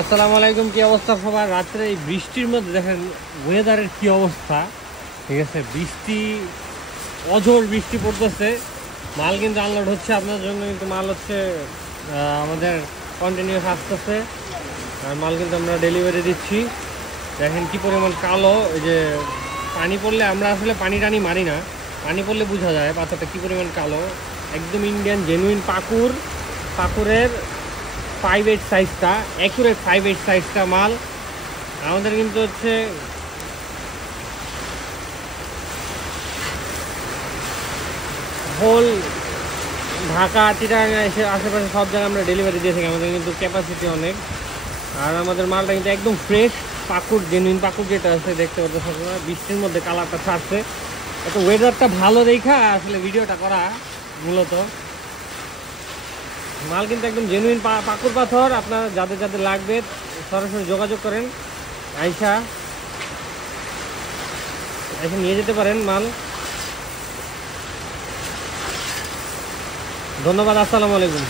আসসালামু আলাইকুম। কি অবস্থা সবার? রাত্রে এই বৃষ্টির মধ্যে দেখেন ওয়েদারের কি অবস্থা। ঠিক আছে, বৃষ্টি, অঝোর বৃষ্টি পড়তেছে। মাল কিন্তু আনলোড হচ্ছে আপনার জন্য, কিন্তু মাল হচ্ছে আমাদের কন্টিনিউস আসতেছে। আর মাল কিন্তু আমরা ডেলিভারি দিচ্ছি। দেখেন কি পরিমাণ কালো। এই যে পানি পড়লে, আমরা আসলে পানি টানি মারি না, পানি পড়লে বোঝা যায় পাথরটা কি পরিমাণ কালো। একদম ইন্ডিয়ান জেনুইন পাকুরের 5/8 সাইজটা, অ্যাকুরেট 5/8 সাইজটা মাল আমাদের কিন্তু হচ্ছে হোল ঢাকা, চিটাগাং, এসে আশেপাশে সব জায়গায় আমরা ডেলিভারি দিয়ে থাকি। আমাদের কিন্তু ক্যাপাসিটি অনেক। আর আমাদের মালটা কিন্তু একদম ফ্রেশ পাকুর, জেনুইন পাকুর যেটা আছে, দেখতে পাচ্ছেন সবসময় বৃষ্টির মধ্যে কালারটা ছাড়ছে। এত ওয়েদারটা ভালো দেখা আসলে ভিডিওটা করা। মূলত মাল কিন্তু একদম জেনুইন পাকুর পাথর। আপনার যাদের যাদের লাগবে সরাসরি যোগাযোগ করেন, আইসা এসে নিয়ে যেতে পারেন মাল। ধন্যবাদ, আসসালামু আলাইকুম।